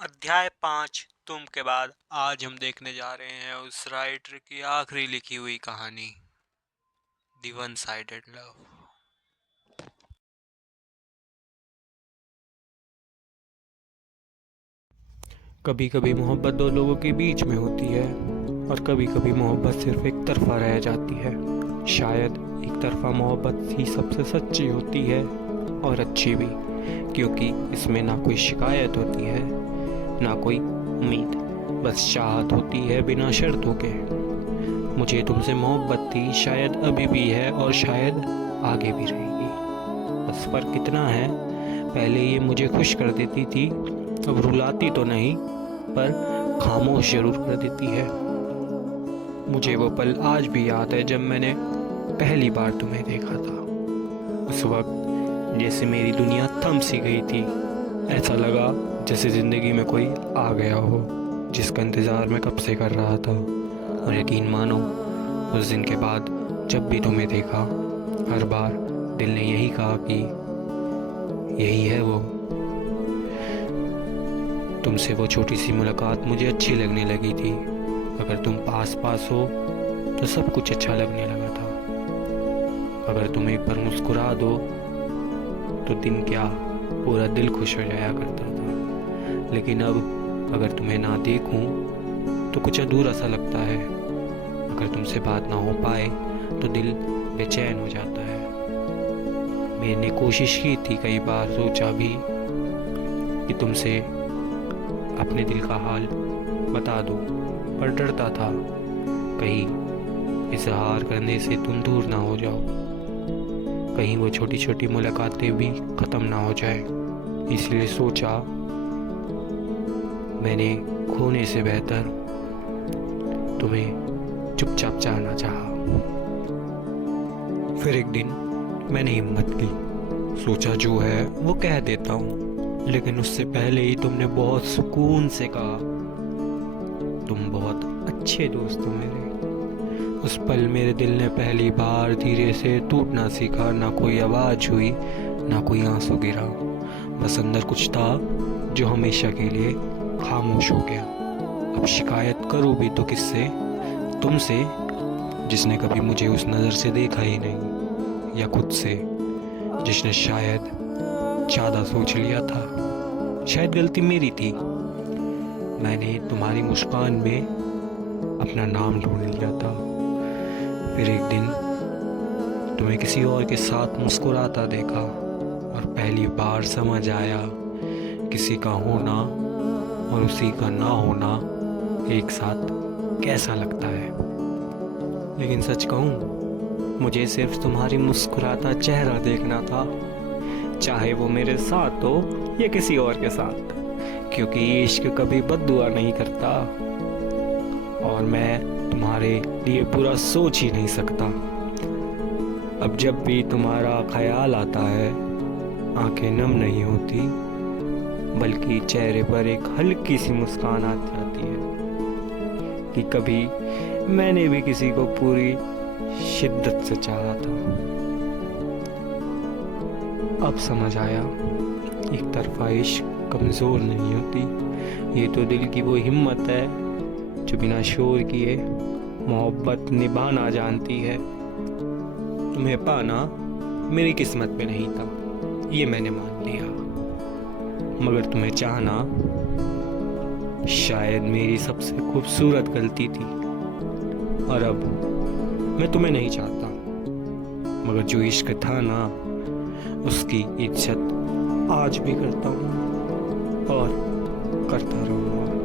अध्याय 5 तुम के बाद आज हम देखने जा रहे हैं उस राइटर की आखिरी लिखी हुई कहानी दी वन साइडेड लव। कभी कभी मोहब्बत दो लोगों के बीच में होती है और कभी कभी मोहब्बत सिर्फ एक तरफा रह जाती है। शायद एक तरफा मोहब्बत ही सबसे सच्ची होती है और अच्छी भी, क्योंकि इसमें ना कोई शिकायत होती है ना कोई उम्मीद, बस चाहत होती है बिना शर्तों के। मुझे तुमसे मोहब्बत थी, शायद अभी भी है और शायद आगे भी रहेगी। बस फर्क इतना है, पहले ये मुझे खुश कर देती थी, अब रुलाती तो नहीं पर खामोश जरूर कर देती है। मुझे वो पल आज भी याद है जब मैंने पहली बार तुम्हें देखा था। उस वक्त जैसे मेरी दुनिया थम सी गई थी। ऐसा लगा जैसे ज़िंदगी में कोई आ गया हो जिसका इंतज़ार मैं कब से कर रहा था। और यकीन मानो, उस दिन के बाद जब भी तुम्हें देखा, हर बार दिल ने यही कहा कि यही है वो। तुमसे वो छोटी सी मुलाकात मुझे अच्छी लगने लगी थी। अगर तुम पास पास हो तो सब कुछ अच्छा लगने लगा था। अगर तुम एक बार मुस्कुरा दो तो दिन क्या, पूरा दिल खुश हो जाया करता था। लेकिन अब अगर तुम्हें ना देखूं तो कुछ अधूरा सा लगता है। अगर तुमसे बात ना हो पाए तो दिल बेचैन हो जाता है। मैंने कोशिश की थी, कई बार सोचा भी कि तुमसे अपने दिल का हाल बता दो, पर डरता था कहीं इजहार करने से तुम दूर ना हो जाओ, कहीं वो छोटी छोटी मुलाकातें भी ख़त्म ना हो जाए। इसलिए सोचा, मैंने खोने से बेहतर तुम्हें चुपचाप चाहना चाहा। फिर एक दिन मैंने हिम्मत की, सोचा जो है वो कह देता हूँ। लेकिन उससे पहले ही तुमने बहुत सुकून से कहा, तुम बहुत अच्छे दोस्त हो मेरे। उस पल मेरे दिल ने पहली बार धीरे से टूटना सीखा। ना कोई आवाज़ हुई, ना कोई आंसू गिरा, बस अंदर कुछ था जो हमेशा के लिए खामोश हो गया। अब शिकायत करूँ भी तो किससे? तुमसे, जिसने कभी मुझे उस नज़र से देखा ही नहीं, या खुद से, जिसने शायद ज़्यादा सोच लिया था। शायद गलती मेरी थी, मैंने तुम्हारी मुस्कान में अपना नाम ढूंढ लिया था। फिर एक दिन तुम्हें किसी और के साथ मुस्कुराता देखा और पहली बार समझ आया, किसी का होना और उसी का ना होना एक साथ कैसा लगता है। लेकिन सच कहूँ, मुझे सिर्फ तुम्हारी मुस्कुराता चेहरा देखना था, चाहे वो मेरे साथ हो या किसी और के साथ, क्योंकि इश्क कभी बद्दुआ नहीं करता और मैं तुम्हारे लिए बुरा सोच ही नहीं सकता। अब जब भी तुम्हारा ख्याल आता है, आंखें नम नहीं होती, बल्कि चेहरे पर एक हल्की सी मुस्कान आ जाती है कि कभी मैंने भी किसी को पूरी शिद्दत से चाहा था। अब समझ आया, एक तरफा इश्क कमज़ोर नहीं होती, ये तो दिल की वो हिम्मत है जो बिना शोर किए मोहब्बत निभाना जानती है। तुम्हें पाना मेरी किस्मत में नहीं था, ये मैंने मान लिया, मगर तुम्हें चाहना शायद मेरी सबसे खूबसूरत गलती थी। और अब मैं तुम्हें नहीं चाहता, मगर जो इश्क था ना, उसकी इज्जत आज भी करता हूँ और करता रहूँगा।